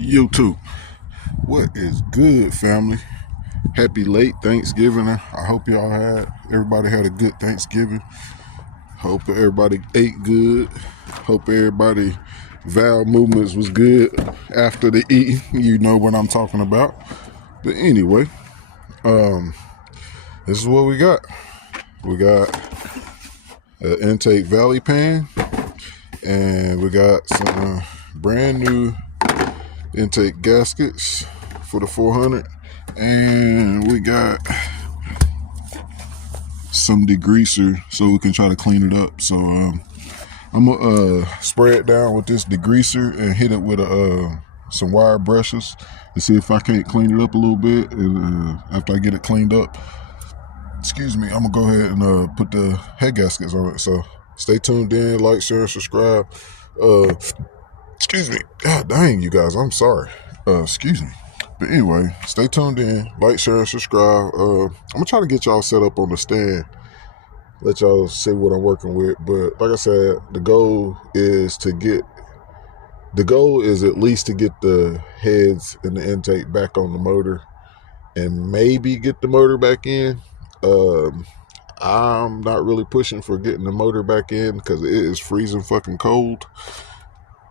YouTube, what is good, family? Happy late Thanksgiving. I hope everybody had a good Thanksgiving. Hope everybody ate good. Hope everybody bowel movements was good after the eating. You know what I'm talking about. But anyway, this is what we got. We got an intake valley pan, and we got some brand new intake gaskets for the 400, and we got some degreaser so we can try to clean it up. So I'm gonna spray it down with this degreaser and hit it with some wire brushes to see if I can't clean it up a little bit. And after I get it cleaned up, I'm gonna go ahead and put the head gaskets on it. So stay tuned in, like, share, and subscribe. God dang, you guys, I'm sorry. But anyway, stay tuned in, like, share, and subscribe. I'm gonna try to get y'all set up on the stand, let y'all see what I'm working with. But like I said, the goal is at least to get the heads and the intake back on the motor and maybe get the motor back in. I'm not really pushing for getting the motor back in because it is freezing fucking cold.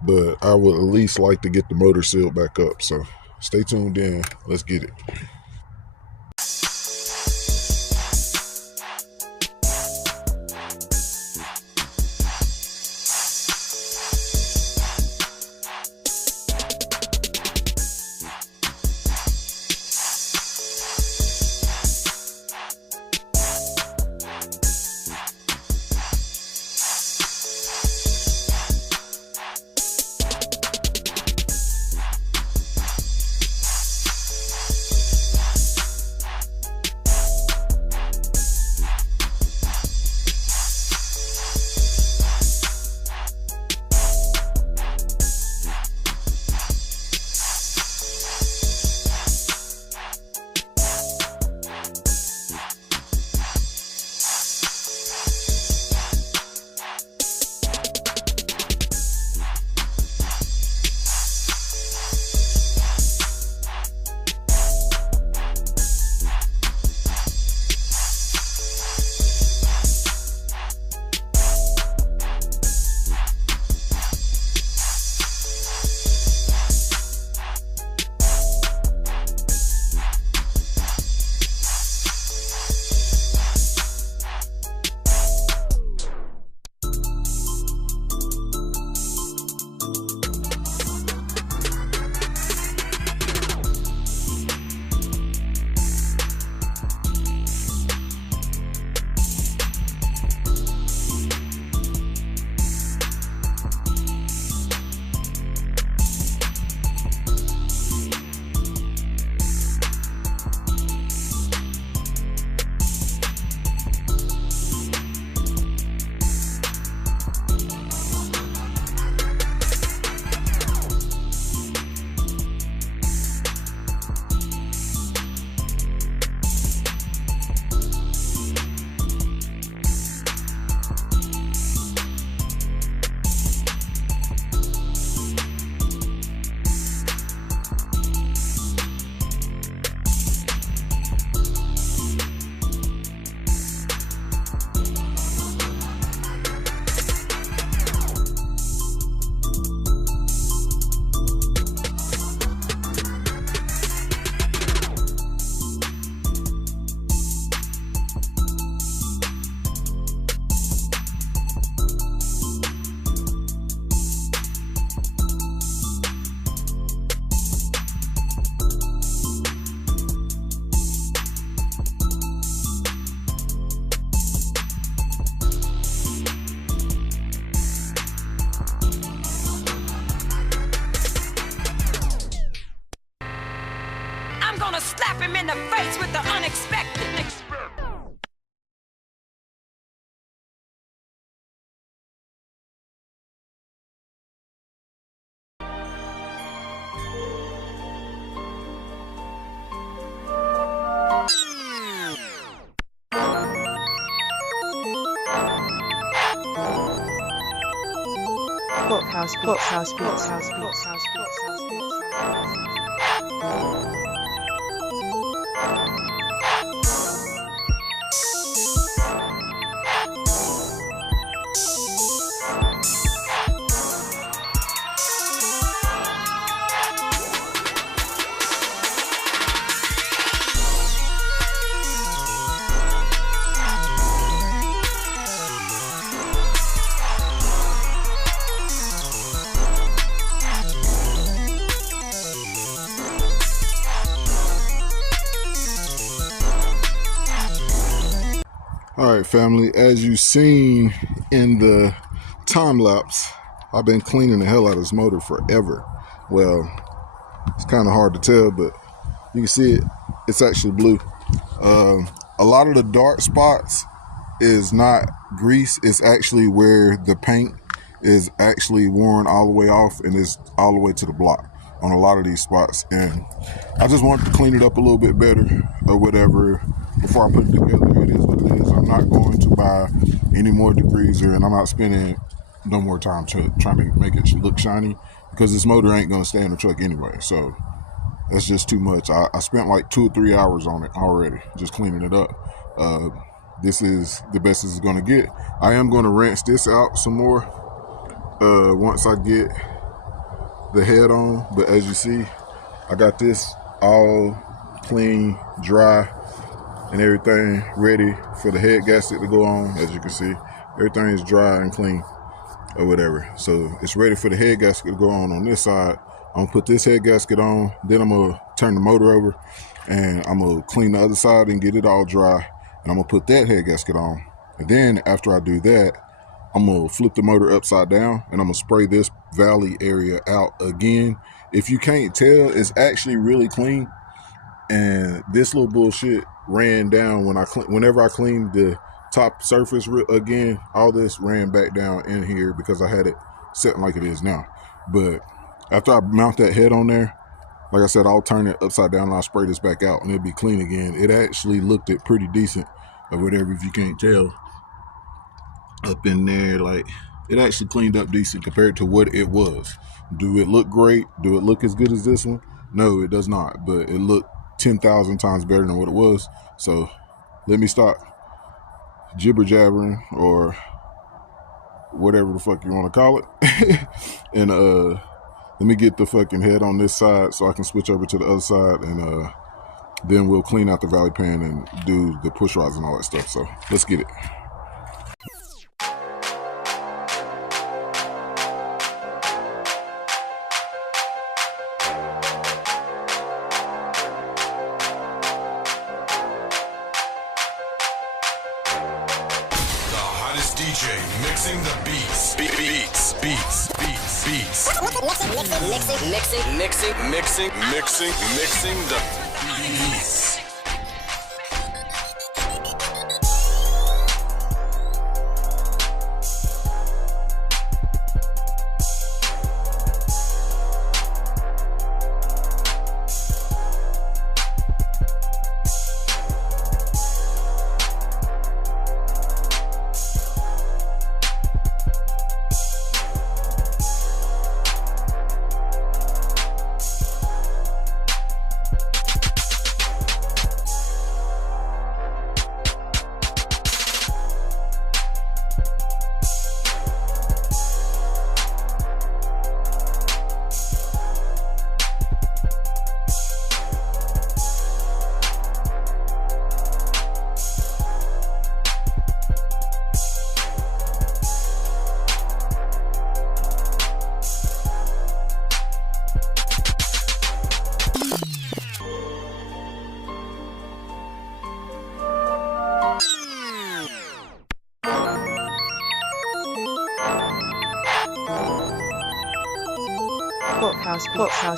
But I would at least like to get the motor sealed back up. So stay tuned in. Let's get it. All right, family, as you've seen in the time lapse, I've been cleaning the hell out of this motor forever. Well, it's kind of hard to tell, but you can see it. It's actually blue. A lot of the dark spots is not grease. It's actually where the paint is actually worn all the way off and is all the way to the block on a lot of these spots. And I just wanted to clean it up a little bit better or whatever before I put it together. It is what it is. I'm not going to buy any more degreaser, and I'm not spending no more time trying to make it look shiny, because this motor ain't going to stay in the truck anyway. So that's just too much. I spent like 2 or 3 hours on it already, just cleaning it up. This is the best it's going to get. I am going to rinse this out some more once I get the head on. But as you see, I got this all clean, dry, and everything ready for the head gasket to go on. As you can see, everything is dry and clean or whatever. So it's ready for the head gasket to go on this side. I'm gonna put this head gasket on, then I'm gonna turn the motor over and I'm gonna clean the other side and get it all dry. And I'm gonna put that head gasket on. And then after I do that, I'm gonna flip the motor upside down and I'm gonna spray this valley area out again. If you can't tell, it's actually really clean. And this little bullshit ran down whenever I cleaned the top surface again. All this ran back down in here because I had it set like it is now. But after I mount that head on there, like I said, I'll turn it upside down and I'll spray this back out and it'll be clean again. It actually looked it pretty decent or whatever, if you can't tell up in there. Like, it actually cleaned up decent compared to what it was. Do it look great? Do it look as good as this one? No, it does not, but it looked 10,000 times better than what it was. So let me stop jibber jabbering or whatever the fuck you want to call it. And let me get the fucking head on this side so I can switch over to the other side, and then we'll clean out the valley pan and do the push rods and all that stuff. So let's get it. DJ mixing the beats. Beats. Mixing the beats. House.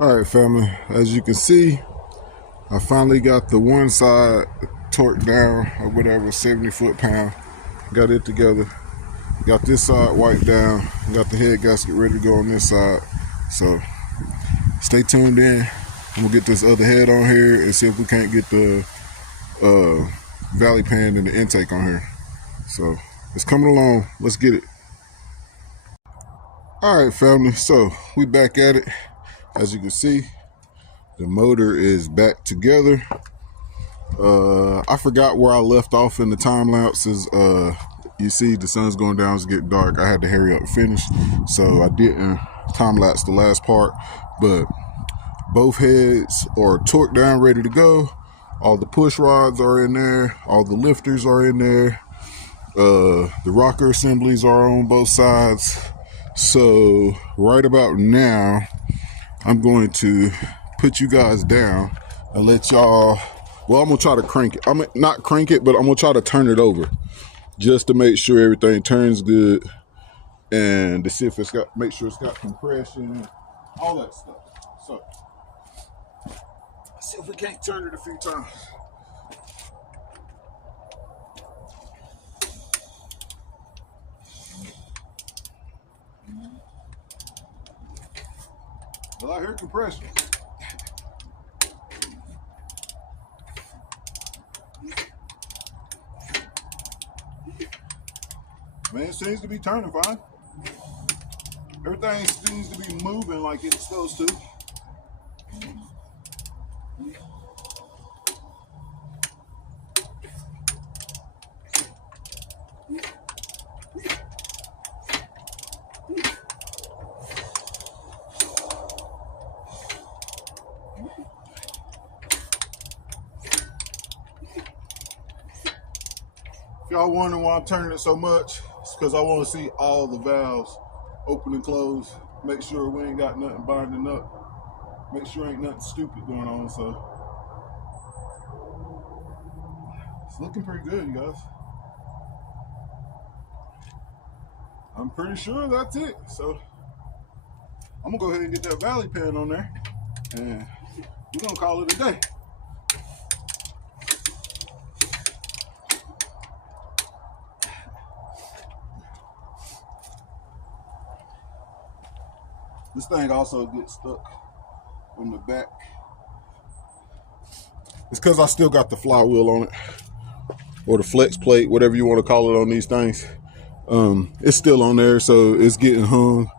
All right, family, as you can see, I finally got the one side torqued down or whatever, 70 foot-pound. Got it together. Got this side wiped down. Got the head gasket ready to go on this side. So stay tuned in. I'm gonna get this other head on here and see if we can't get the valley pan and the intake on here. So it's coming along. Let's get it. All right, family. So we back at it. As you can see, the motor is back together. I forgot where I left off in the time lapses. You see the sun's going down, it's getting dark. I had to hurry up and finish, so I didn't time lapse the last part. But both heads are torqued down, ready to go. All the push rods are in there. All the lifters are in there. The rocker assemblies are on both sides. So right about now, I'm going to put you guys down and let y'all, well, I'm gonna try to crank it. I'm not crank it, but I'm gonna try to turn it over just to make sure everything turns good and to see if it's got, make sure it's got compression, all that stuff. So let's see if we can't turn it a few times. Well, I hear compression. Man, it seems to be turning fine. Everything seems to be moving like it's supposed to. If y'all wondering why I'm turning it so much, it's because I want to see all the valves open and close. Make sure we ain't got nothing binding up. Make sure ain't nothing stupid going on. So it's looking pretty good, you guys. I'm pretty sure that's it. So I'm gonna go ahead and get that valley pan on there, and we're gonna call it a day. This thing also gets stuck on the back. It's because I still got the flywheel on it, or the flex plate, whatever you want to call it on these things. It's still on there, so it's getting hung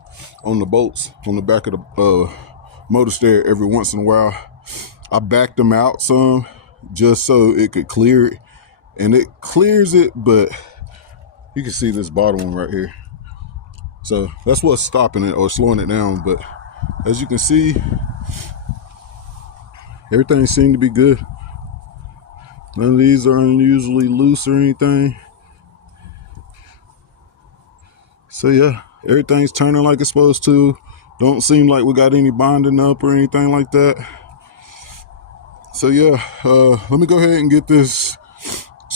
on the bolts on the back of the motor steer every once in a while. I backed them out some just so it could clear it, and it clears it, but you can see this bottom one right here. So that's what's stopping it or slowing it down. But as you can see, everything seemed to be good. None of these are unusually loose or anything. So yeah, everything's turning like it's supposed to. Don't seem like we got any binding up or anything like that. So yeah, let me go ahead and get this,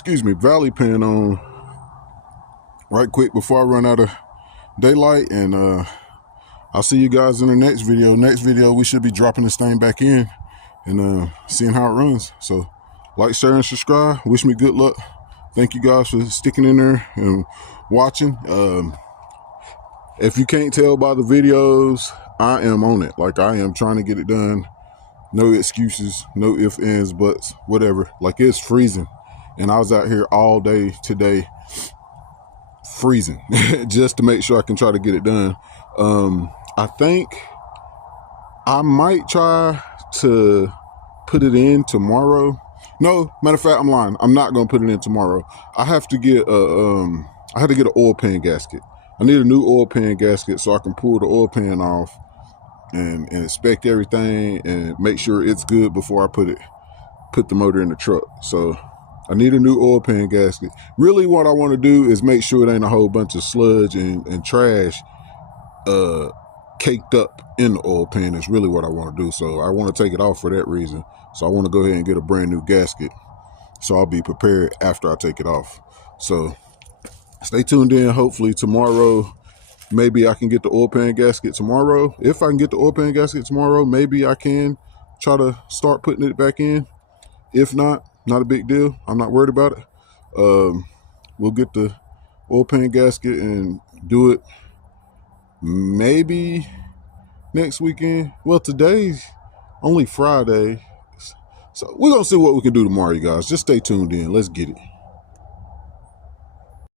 valley pan on right quick before I run out of daylight, and I'll see you guys in the next video. Next video, we should be dropping this thing back in and seeing how it runs. So like, share, and subscribe. Wish me good luck. Thank you guys for sticking in there and watching. If you can't tell by the videos, I am on it. Like, I am trying to get it done. No excuses, no ifs, ands, buts, whatever. Like, it's freezing, and I was out here all day today freezing just to make sure I can try to get it done. I think I might try to put it in tomorrow. No, matter of fact, I'm lying. I'm not gonna put it in tomorrow. I have to get I had to get an oil pan gasket. I need a new oil pan gasket so I can pull the oil pan off and inspect everything and make sure it's good before I put the motor in the truck. So I need a new oil pan gasket. Really, what I want to do is make sure it ain't a whole bunch of sludge and trash caked up in the oil pan. Is really what I want to do. So I want to take it off for that reason. So I want to go ahead and get a brand new gasket, so I'll be prepared after I take it off. So stay tuned in. Hopefully tomorrow maybe I can get the oil pan gasket tomorrow. If I can get the oil pan gasket tomorrow, maybe I can try to start putting it back in. If not, not a big deal. I'm not worried about it. We'll get the oil pan gasket and do it maybe next weekend. Well, today's only Friday. So we're going to see what we can do tomorrow, you guys. Just stay tuned in. Let's get it.